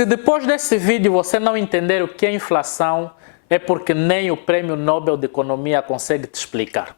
Se depois desse vídeo você não entender o que é inflação, é porque nem o Prêmio Nobel de Economia consegue te explicar.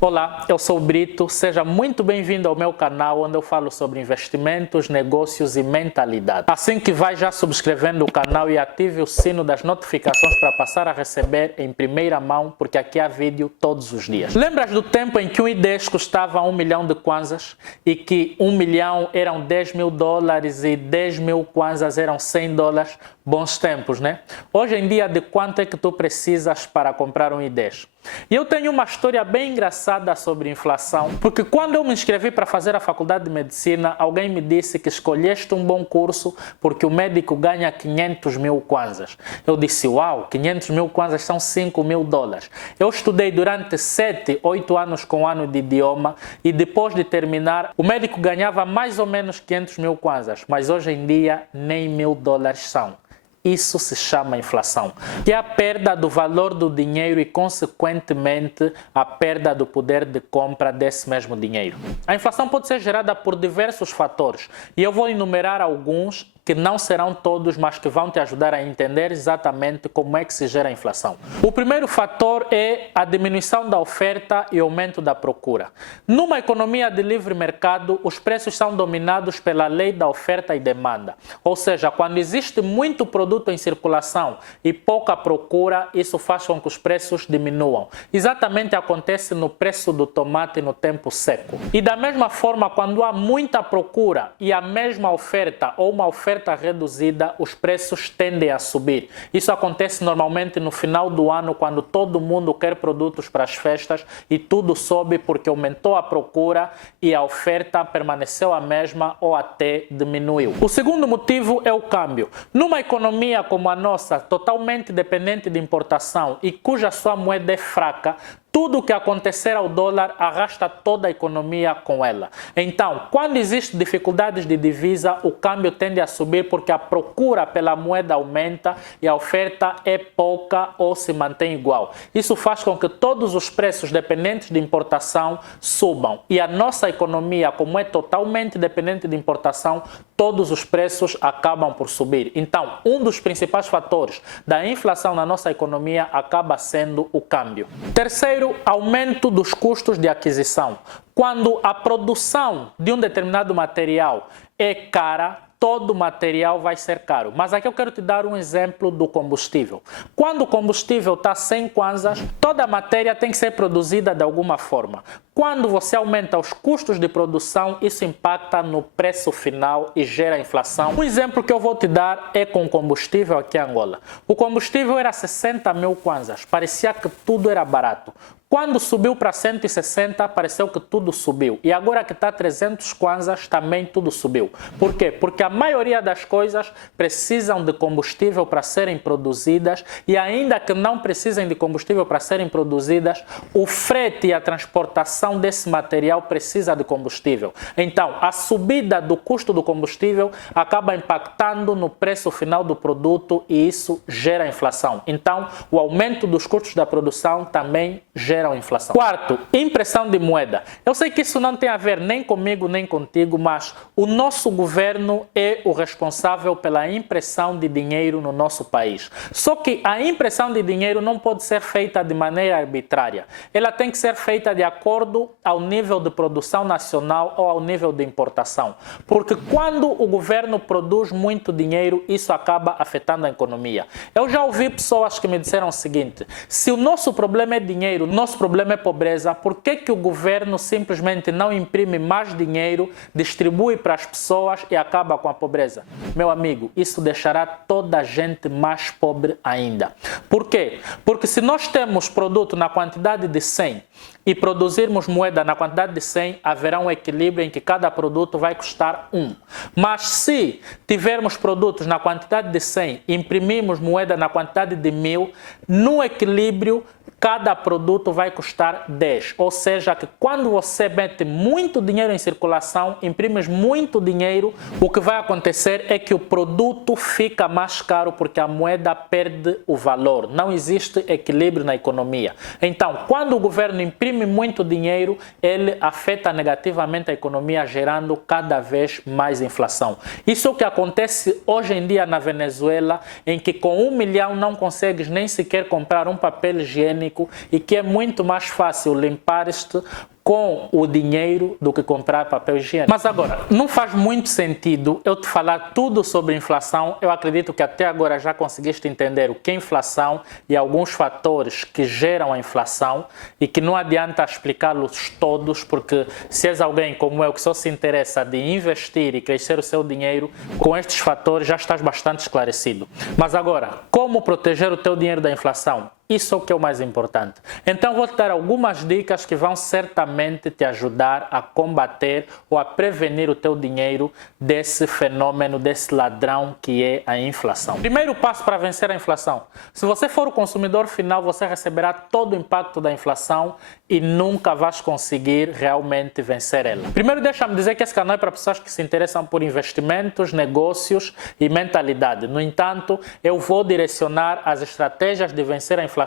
Olá, eu sou o Brito, seja muito bem-vindo ao meu canal onde eu falo sobre investimentos, negócios e mentalidade. Assim que vai já subscrevendo o canal e ative o sino das notificações para passar a receber em primeira mão, porque aqui há vídeo todos os dias. Lembras do tempo em que um I10 custava 1 milhão de kwanzas e que 1 milhão eram 10 mil dólares e 10 mil kwanzas eram 100 dólares? Bons tempos, né? Hoje em dia, de quanto é que tu precisas para comprar um I10? E eu tenho uma história bem engraçada sobre inflação, porque quando eu me inscrevi para fazer a faculdade de medicina, alguém me disse que escolheste um bom curso porque o médico ganha 500 mil kwanzas. Eu disse, uau, 500 mil kwanzas são 5 mil dólares. Eu estudei durante 7, 8 anos com ano de idioma e depois de terminar, o médico ganhava mais ou menos 500 mil kwanzas, mas hoje em dia nem 1000 dólares são. Isso se chama inflação, que é a perda do valor do dinheiro e, consequentemente, a perda do poder de compra desse mesmo dinheiro. A inflação pode ser gerada por diversos fatores e eu vou enumerar alguns que não serão todos, mas que vão te ajudar a entender exatamente como é que se gera a inflação. O primeiro fator é a diminuição da oferta e aumento da procura. Numa economia de livre mercado, os preços são dominados pela lei da oferta e demanda. Ou seja, quando existe muito produto em circulação e pouca procura, isso faz com que os preços diminuam. Exatamente acontece no preço do tomate no tempo seco. E da mesma forma, quando há muita procura e a mesma oferta ou uma oferta reduzida, os preços tendem a subir. Isso acontece normalmente no final do ano, quando todo mundo quer produtos para as festas e tudo sobe porque aumentou a procura e a oferta permaneceu a mesma ou até diminuiu. O segundo motivo é o câmbio. Numa economia como a nossa, totalmente dependente de importação e cuja sua moeda é fraca, tudo o que acontecer ao dólar arrasta toda a economia com ela. Então, quando existem dificuldades de divisa, o câmbio tende a subir porque a procura pela moeda aumenta e a oferta é pouca ou se mantém igual. Isso faz com que todos os preços dependentes de importação subam. E a nossa economia, como é totalmente dependente de importação, todos os preços acabam por subir. Então, um dos principais fatores da inflação na nossa economia acaba sendo o câmbio. Terceiro, aumento dos custos de aquisição. Quando a produção de um determinado material é cara, todo material vai ser caro. Mas aqui eu quero te dar um exemplo do combustível. Quando o combustível está 100 kwanzas, toda a matéria tem que ser produzida de alguma forma. Quando você aumenta os custos de produção, isso impacta no preço final e gera inflação. Um exemplo que eu vou te dar é com combustível aqui em Angola. O combustível era 60 mil kwanzas, parecia que tudo era barato. Quando subiu para 160, pareceu que tudo subiu. E agora que está 300 kwanzas, também tudo subiu. Por quê? Porque a maioria das coisas precisam de combustível para serem produzidas e ainda que não precisem de combustível para serem produzidas, o frete e a transportação desse material precisa de combustível. Então, a subida do custo do combustível acaba impactando no preço final do produto e isso gera inflação. Então, o aumento dos custos da produção também gera inflação. Quarto, impressão de moeda. Eu sei que isso não tem a ver nem comigo nem contigo, mas o nosso governo é o responsável pela impressão de dinheiro no nosso país. Só que a impressão de dinheiro não pode ser feita de maneira arbitrária. Ela tem que ser feita de acordo ao nível de produção nacional ou ao nível de importação. Porque quando o governo produz muito dinheiro, isso acaba afetando a economia. Eu já ouvi pessoas que me disseram o seguinte: se o nosso problema é dinheiro, nosso problema é pobreza, por que o governo simplesmente não imprime mais dinheiro, distribui para as pessoas e acaba com a pobreza? Meu amigo, isso deixará toda a gente mais pobre ainda. Por quê? Porque se nós temos produto na quantidade de 100 e produzirmos moeda na quantidade de 100, haverá um equilíbrio em que cada produto vai custar 1. Mas se tivermos produtos na quantidade de 100 e imprimirmos moeda na quantidade de 1000, no equilíbrio, cada produto vai custar 10. Ou seja, que quando você mete muito dinheiro em circulação, imprimes muito dinheiro, o que vai acontecer é que o produto fica mais caro porque a moeda perde o valor. Não existe equilíbrio na economia. Então, quando o governo imprime muito dinheiro, ele afeta negativamente a economia, gerando cada vez mais inflação. Isso é o que acontece hoje em dia na Venezuela, em que com 1 milhão não consegues nem sequer comprar um papel higiênico e que é muito mais fácil limpar-te com o dinheiro do que comprar papel higiênico. Mas agora, não faz muito sentido eu te falar tudo sobre inflação. Eu acredito que até agora já conseguiste entender o que é inflação e alguns fatores que geram a inflação e que não adianta explicá-los todos, porque se és alguém como eu que só se interessa de investir e crescer o seu dinheiro, com estes fatores já estás bastante esclarecido. Mas agora, como proteger o teu dinheiro da inflação? Isso é o que é o mais importante. Então vou te dar algumas dicas que vão certamente te ajudar a combater ou a prevenir o teu dinheiro desse fenômeno, desse ladrão que é a inflação. Primeiro passo para vencer a inflação. Se você for o consumidor final, você receberá todo o impacto da inflação e nunca vais conseguir realmente vencer ela. Primeiro deixa-me dizer que esse canal é para pessoas que se interessam por investimentos, negócios e mentalidade. No entanto, eu vou direcionar as estratégias de vencer a inflação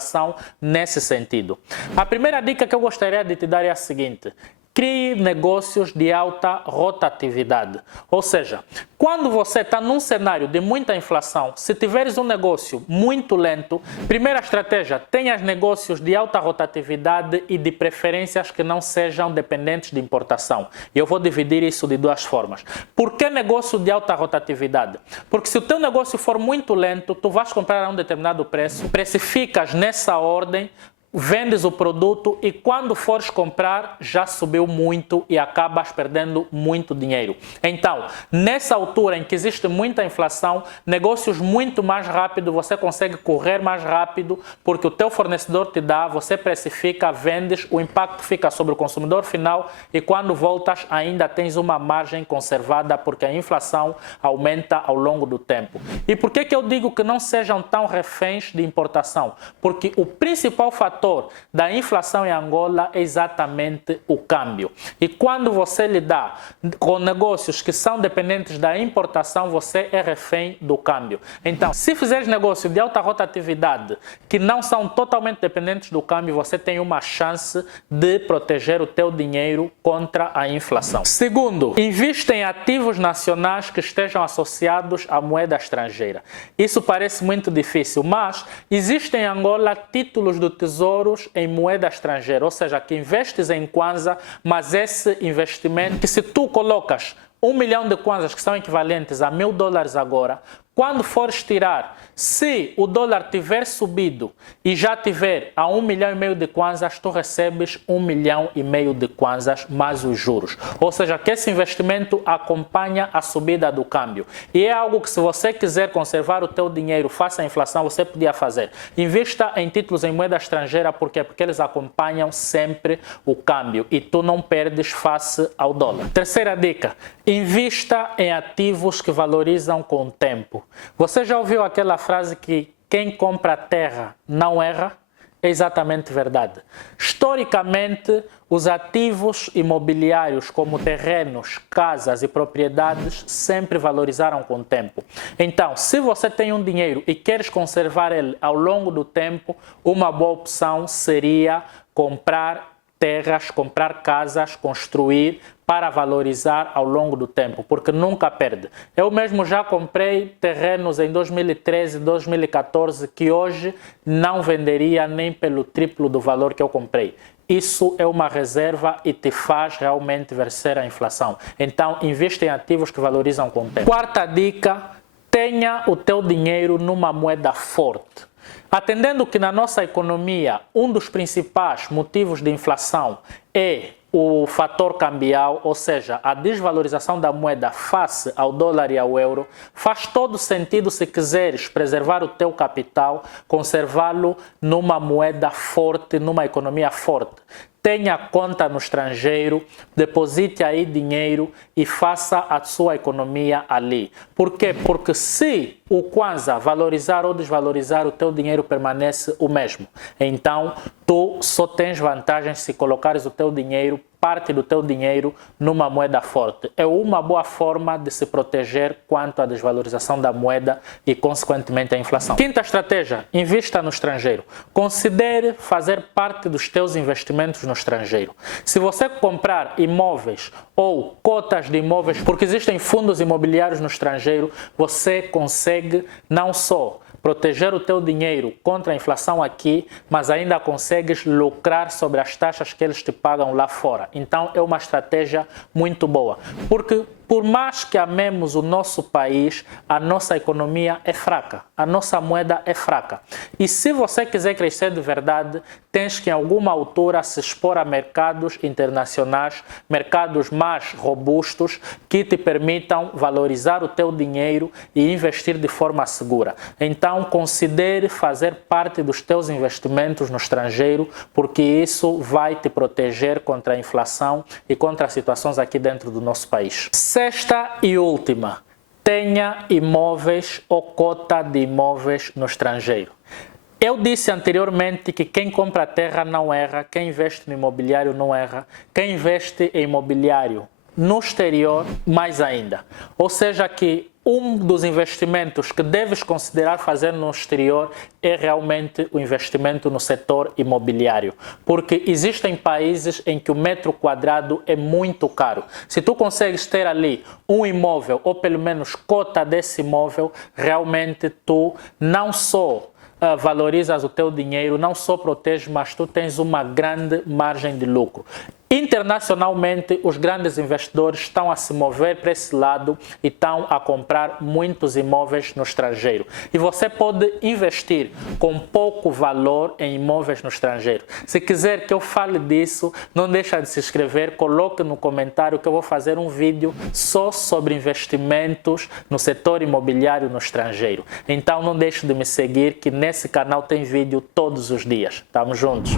nesse sentido. A primeira dica que eu gostaria de te dar é a seguinte: crie negócios de alta rotatividade. Ou seja, quando você está num cenário de muita inflação, se tiveres um negócio muito lento, primeira estratégia, tenha negócios de alta rotatividade e de preferências que não sejam dependentes de importação. Eu vou dividir isso de duas formas. Por que negócio de alta rotatividade? Porque se o teu negócio for muito lento, tu vais comprar a um determinado preço, precificas nessa ordem, vendes o produto e quando fores comprar já subiu muito e acabas perdendo muito dinheiro. Então, nessa altura em que existe muita inflação, negócios muito mais rápido, você consegue correr mais rápido porque o teu fornecedor te dá, você precifica, vendes, o impacto fica sobre o consumidor final e quando voltas ainda tens uma margem conservada porque a inflação aumenta ao longo do tempo. E por que eu digo que não sejam tão reféns de importação? Porque o principal fator da inflação em Angola é exatamente o câmbio. E quando você lidar com negócios que são dependentes da importação, você é refém do câmbio. Então, se fizeres negócio de alta rotatividade que não são totalmente dependentes do câmbio, você tem uma chance de proteger o teu dinheiro contra a inflação. Segundo, invista em ativos nacionais que estejam associados à moeda estrangeira. Isso parece muito difícil, mas existem em Angola títulos do Tesouro em moeda estrangeira, ou seja, que investes em Kwanza, mas esse investimento, que se tu colocas 1 milhão de Kwanzas que são equivalentes a $1000 agora, quando fores tirar, se o dólar tiver subido e já tiver a 1,5 milhão de Kwanzas, tu recebes 1,5 milhão de Kwanzas mais os juros. Ou seja, que esse investimento acompanha a subida do câmbio. E é algo que se você quiser conservar o teu dinheiro face à inflação, você podia fazer. Invista em títulos em moeda estrangeira, por quê? Porque eles acompanham sempre o câmbio e tu não perdes face ao dólar. Terceira dica, invista em ativos que valorizam com o tempo. Você já ouviu aquela frase que quem compra terra não erra? É exatamente verdade. Historicamente, os ativos imobiliários como terrenos, casas e propriedades sempre valorizaram com o tempo. Então, se você tem um dinheiro e queres conservar ele ao longo do tempo, uma boa opção seria comprar terras, comprar casas, construir para valorizar ao longo do tempo, porque nunca perde. Eu mesmo já comprei terrenos em 2013, 2014, que hoje não venderia nem pelo triplo do valor que eu comprei. Isso é uma reserva e te faz realmente vencer a inflação. Então, investe em ativos que valorizam com o tempo. Quarta dica, tenha o teu dinheiro numa moeda forte. Atendendo que na nossa economia, um dos principais motivos de inflação é o fator cambial, ou seja, a desvalorização da moeda face ao dólar e ao euro, faz todo sentido se quiseres preservar o teu capital, conservá-lo numa moeda forte, numa economia forte. tenha conta no estrangeiro, deposite aí dinheiro e faça a sua economia ali. Por quê? Porque se o Kwanza valorizar ou desvalorizar, o teu dinheiro permanece o mesmo. Então, tu só tens vantagens se colocares o teu dinheiro, parte do teu dinheiro, numa moeda forte. É uma boa forma de se proteger quanto à desvalorização da moeda e, consequentemente, à inflação. Quinta estratégia, invista no estrangeiro. Considere fazer parte dos teus investimentos no estrangeiro. Se você comprar imóveis ou cotas de imóveis, porque existem fundos imobiliários no estrangeiro, você consegue não só proteger o teu dinheiro contra a inflação aqui, mas ainda consegues lucrar sobre as taxas que eles te pagam lá fora. Então é uma estratégia muito boa, porque por mais que amemos o nosso país, a nossa economia é fraca, a nossa moeda é fraca. E se você quiser crescer de verdade, tens que em alguma altura se expor a mercados internacionais, mercados mais robustos, que te permitam valorizar o teu dinheiro e investir de forma segura. Então considere fazer parte dos teus investimentos no estrangeiro, porque isso vai te proteger contra a inflação e contra as situações aqui dentro do nosso país. Sexta e última, tenha imóveis ou cota de imóveis no estrangeiro. Eu disse anteriormente que quem compra terra não erra, quem investe no imobiliário não erra, quem investe em imobiliário no exterior mais ainda. Ou seja que um dos investimentos que deves considerar fazer no exterior é realmente o investimento no setor imobiliário, porque existem países em que o metro quadrado é muito caro. Se tu consegues ter ali um imóvel ou pelo menos cota desse imóvel, realmente tu não só valorizas o teu dinheiro, não só proteges, mas tu tens uma grande margem de lucro. Internacionalmente, os grandes investidores estão a se mover para esse lado e estão a comprar muitos imóveis no estrangeiro. E você pode investir com pouco valor em imóveis no estrangeiro. Se quiser que eu fale disso, não deixa de se inscrever, coloque no comentário que eu vou fazer um vídeo só sobre investimentos no setor imobiliário no estrangeiro. Então não deixe de me seguir, que nesse canal tem vídeo todos os dias. Tamo juntos!